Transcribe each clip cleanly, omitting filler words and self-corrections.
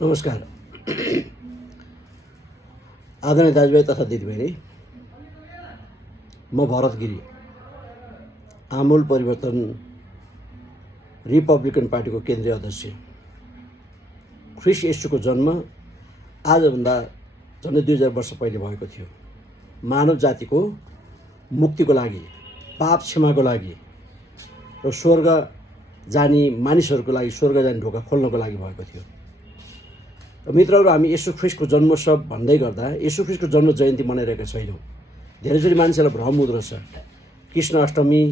नमस्कार। आदरणीय दाजुभाइ तथा दिदीबहिनी, म भरत गिरी, आमूल परिवर्तन रिपब्लिकन पार्टीको केन्द्रीय अध्यक्ष। ख्रिस्ट येशूको जन्म आजभन्दा झन्डै 2000 वर्ष पहिले भएको थियो। मानव जातिको मुक्तिको लागि, पाप क्षमाको लागि र स्वर्ग जाने मानिसहरूको लागि स्वर्ग जाने ढोका खोल्नको लागि भएको थियो। मित्रहरू, हामी येशू ख्रिस्टको जन्मोत्सव भन्दै गर्दा येशू ख्रिस्टको जन्म जयन्ती मनाइरहेका छैनौँ। धेरैजसो मान्छेलाई भ्रम हुँदो रहेछ, कृष्ण अष्टमी,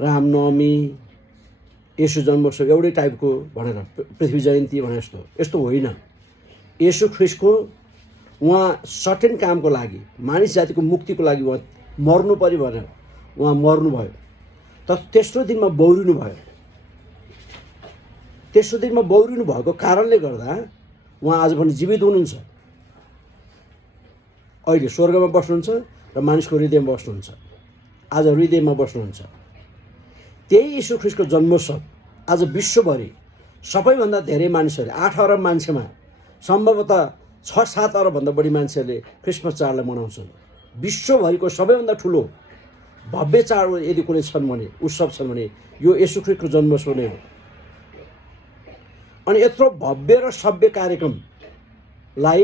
रामनवमी, येशू जन्मोत्सव एउटै टाइपको भनेर, पृथ्वी जयन्ती भने यस्तो होइन। येशू ख्रिस्टको उहाँ सर्टेन कामको लागि, मानिस जातिको मुक्तिको लागि उहाँ मर्नु पर्यो भनेर उहाँ मर्नुभयो। तर तेस्रो दिनमा बौरिनु भयो। तेस्रो दिनमा बौरिनु भएको कारणले गर्दा उहाँ आज पनि जीवित हुनुहुन्छ। अहिले स्वर्गमा बस्नुहुन्छ र मानिसको हृदयमा बस्नुहुन्छ। आज हृदयमा बस्नुहुन्छ। त्यही येशू ख्रिस्टको जन्मोत्सव आज विश्वभरि सबैभन्दा धेरै मानिसहरूले, 8 अरब मान्छेमा सम्भवतः 6-7 अरबभन्दा बढी मान्छेहरूले क्रिसमस चाडलाई मनाउँछन्। विश्वभरिको सबैभन्दा ठुलो भव्य चाड यदि कुनै छन् भने, उत्सव छन् भने यो येशू ख्रिस्टको जन्मोत्सव नै हो। अनि यत्रो भव्य र सभ्य कार्यक्रमलाई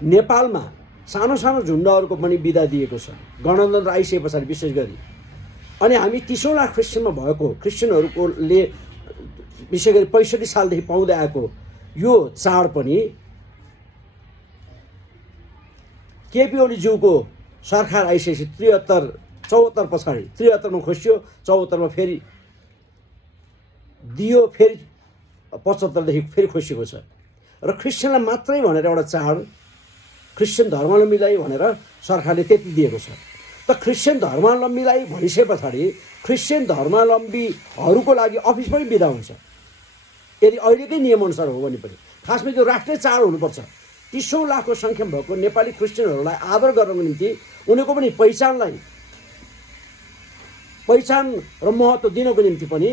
नेपालमा सानो सानो झुन्डहरूको पनि बिदा दिएको छ, गणतन्त्र आइसके पछाडि विशेष गरी। अनि हामी 30 लाख क्रिस्चियनहरूले विशेष गरी 65 सालदेखि पाउँदै आएको यो चाड पनि केपी ओलीज्यूको सरकार आइसकेपछि 74 पछाडि 73मा खोसियो, 74मा फेरि दियो, फेरि 75देखि फेरि खोसिएको छ। र क्रिस्चियनलाई मात्रै भनेर एउटा चाड, क्रिस्चियन धर्मावलम्बीलाई भनेर सरकारले त्यति दिएको छ। त क्रिस्चियन धर्मावलम्बीलाई भनिसके पछाडि क्रिस्चियन धर्मावलम्बीहरूको लागि अफिस पनि बिदा हुन्छ, यदि अहिलेकै नियमअनुसार हो भने पनि। खासमा त्यो राष्ट्रिय चाड हुनुपर्छ। 30 लाखको सङ्ख्या भएको नेपाली क्रिस्चियनहरूलाई आदर गर्नको निम्ति, उनीहरूको पनि पहिचान र महत्त्व दिनको निम्ति पनि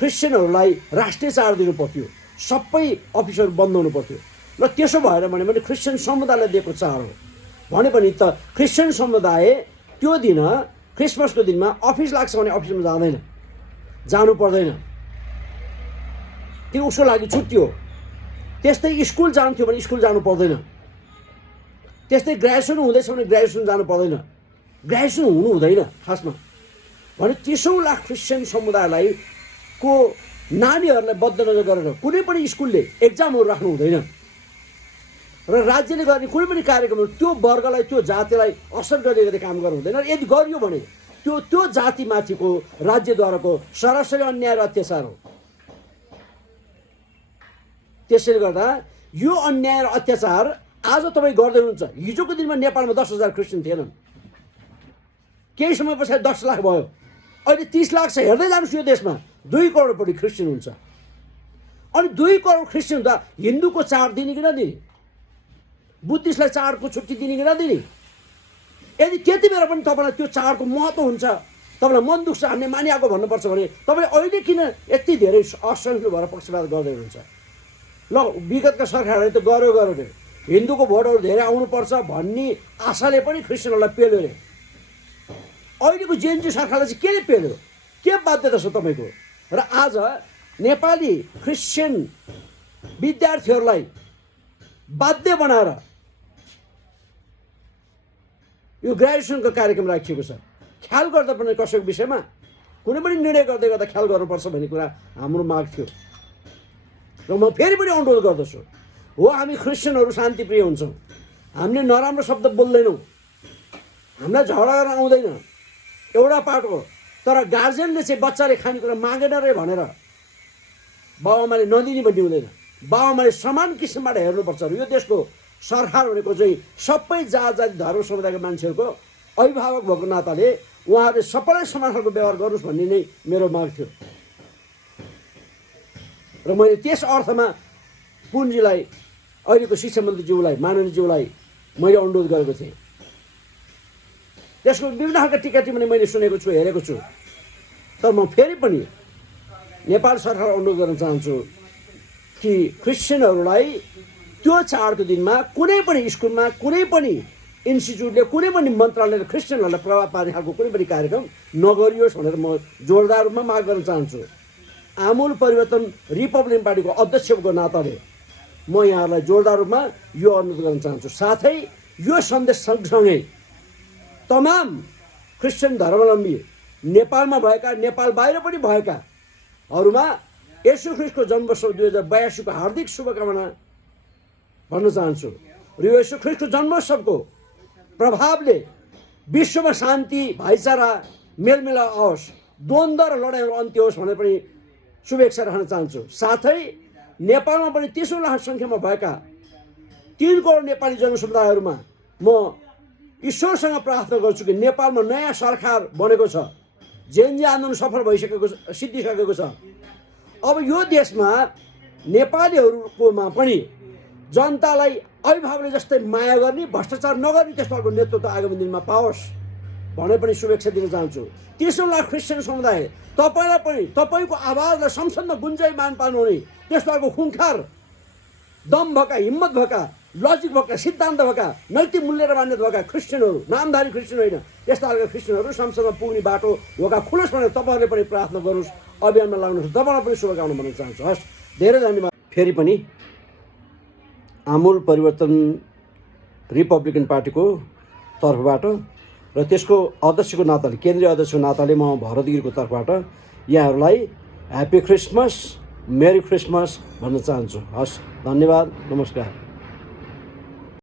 क्रिस्चियनहरूलाई राष्ट्रिय चाड दिनु पर्थ्यो। सबै अफिसहरू बन्द हुनु पर्थ्यो। र त्यसो भएर भने क्रिस्चियन समुदायलाई दिएको चाड हो भने पनि त क्रिस्चियन समुदाय त्यो दिन, क्रिसमसको दिनमा अफिस लाग्छ भने अफिसमा जानु पर्दैन, किन उसको लागि छुट्टी हो। त्यस्तै स्कुल जान्थ्यो भने स्कुल जानु पर्दैन। त्यस्तै ग्रेजुएसन हुँदैछ भने ग्रेजुएसन जानु पर्दैन, ग्रेजुएसन हुनु हुँदैन खासमा भने। 30 लाख क्रिस्चियन समुदायलाई को नानीहरूलाई मध्यनजर गरेर कुनै पनि स्कुलले एक्जामहरू राख्नु हुँदैन र राज्यले गर्ने कुनै पनि कार्यक्रमहरू त्यो वर्गलाई, त्यो जातिलाई असर गर्ने काम गर्नु हुँदैन। यदि गरियो भने त्यो जातिमाथिको राज्यद्वाराको सरासरी अन्याय र अत्याचार हो। त्यसैले गर्दा यो अन्याय र अत्याचार आज तपाईँ गर्दै हुनुहुन्छ। हिजोको दिनमा नेपालमा 10,000 क्रिस्चियन थिएनन्, केही समय पछाडि 10 लाख भयो, अहिले 30 लाख छ। हेर्दै जानुहोस्, यो देशमा 2 करोड बढी क्रिस्चियन हुन्छ। अनि 2 करोड क्रिस्चियन हुँदा हिन्दूको चाड दिने कि नदिने, बुद्धिस्टलाई चाडको छुट्टी दिने कि नदिने। यदि त्यति बेला पनि तपाईँलाई त्यो चाडको महत्त्व हुन्छ, तपाईँलाई मन दुख्छ, हामीले मानिआएको भन्नुपर्छ भने तपाईँले अहिले किन यति धेरै असहिष्णु भएर पक्षपात गर्दै हुनुहुन्छ? ल, विगतका सरकारहरूले त गर्यो रे, हिन्दूको भोटहरू धेरै आउनुपर्छ भन्ने आशाले पनि क्रिस्चियनहरूलाई पेल्यो रे। अहिलेको जेएनजी सरकारले चाहिँ केले पेल्यो? के बाध्यता छ तपाईँको? र आज नेपाली क्रिस्चियन विद्यार्थीहरूलाई बाध्य बनाएर यो ग्रेजुएसनको कार्यक्रम राखिएको छ। ख्याल गर्दा पनि कसैको विषयमा कुनै पनि निर्णय गर्दै गर्दा ख्याल गर्नुपर्छ भन्ने कुरा हाम्रो माग थियो। र म फेरि पनि अनुरोध गर्दछु, हो हामी क्रिस्चियनहरू शान्तिप्रिय हुन्छौँ, हामीले नराम्रो शब्द बोल्दैनौँ, हामीलाई झगडा गर्न आउँदैन, एउटा पार्ट हो। तर गार्जेनले चाहिँ बच्चाले खानेकुरा मागेन रे भनेर बाबुआमाले नदिने भन्ने हुँदैन। बाबुआमाले समान किसिमबाट हेर्नुपर्छ। यो देशको सरकार भनेको चाहिँ सबै जात धर्म समुदायका मान्छेहरूको अभिभावक भएको नाताले उहाँहरूले सबैलाई समान खालको व्यवहार गर्नुहोस् भन्ने नै मेरो माग थियो। र मैले त्यस अर्थमा पुनजीलाई, अहिलेको शिक्षा मन्त्रीज्यूलाई, माननीयज्यूलाई मैले अनुरोध गरेको थिएँ। त्यसको विभिन्न खालका टिका टिप्पणी मैले सुनेको छु, हेरेको छु। तर म फेरि पनि नेपाल सरकार अनुरोध गर्न चाहन्छु, कि क्रिस्चियनहरूलाई त्यो चाडको दिनमा कुनै पनि स्कुलमा कुनै पनि इन्स्टिच्युटले कुनै पनि मन्त्रालयले क्रिस्चियनहरूलाई प्रभाव पार्ने खालको कुनै पनि कार्यक्रम नगरियोस् भनेर म जोरदार रूपमा माग गर्न चाहन्छु। आमूल परिवर्तन रिपब्लिकन पार्टीको अध्यक्षको नाताले म यहाँहरूलाई जोरदार रूपमा यो अनुरोध गर्न चाहन्छु। साथै यो सन्देश सँगसँगै तमाम क्रिस्चियन धर्मावलम्बी नेपालमा भएका नेपाल बाहिर पनि भएकाहरूमा येशू ख्रीष्टको जन्मोत्सव 2082 को हार्दिक शुभकामना भन्न चाहन्छु। र येशू ख्रीष्टको जन्मोत्सवको प्रभावले विश्वमा शान्ति भाइचारा मेलमिलाप आओस्, द्वन्द्व र लडाइँहरू अन्त्य होस् भनेर पनि शुभेच्छा राख्न चाहन्छु। साथै नेपालमा पनि 30 लाख सङ्ख्यामा भएका 3 करोड नेपाली जनसमुदायहरूमा म ईश्वरसँग प्रार्थना गर्छु कि नेपालमा नयाँ सरकार बनेको छ, जेएनजी आन्दोलन सफल भइसकेको सिद्धिसकेको छ। अब यो देशमा नेपालीहरूकोमा पनि जनतालाई अभिभावकले जस्तै माया गर्ने, भ्रष्टाचार नगर्ने त्यस्तो खालको नेतृत्व आगामी दिनमा पाओस् भनेर पनि शुभेच्छा दिन चाहन्छु। 30 लाख क्रिस्चियन समुदाय तपाईँलाई पनि तपाईँको आवाजलाई संसदमा गुन्जायमान पार्नुहुने त्यस्तो खालको खुङ्खार दम भएका, हिम्मत भएका, लजिक भएका, सिद्धान्त भएका, नैतिक मूल्य र मान्यता भएका क्रिस्चियनहरू, नामधारी क्रिस्चियन होइन, त्यस्ता खालका क्रिस्चियनहरू संसदमा पुग्ने बाटो ढोका खुलोस् भनेर तपाईँहरूले पनि प्रार्थना गरोस्, अभियानमा लाग्नुहोस्। तपाईँलाई पनि शुभकामना भन्न चाहन्छु। हस्, धेरै धन्यवाद। फेरि पनि आमूल परिवर्तन रिपब्लिकन पार्टीको तर्फबाट र त्यसको अध्यक्षको नाताले, केन्द्रीय अध्यक्षको नाताले म भरत गिरीको तर्फबाट यहाँहरूलाई ह्याप्पी क्रिसमस, मेरी क्रिसमस भन्न चाहन्छु। हस्, धन्यवाद, नमस्कार।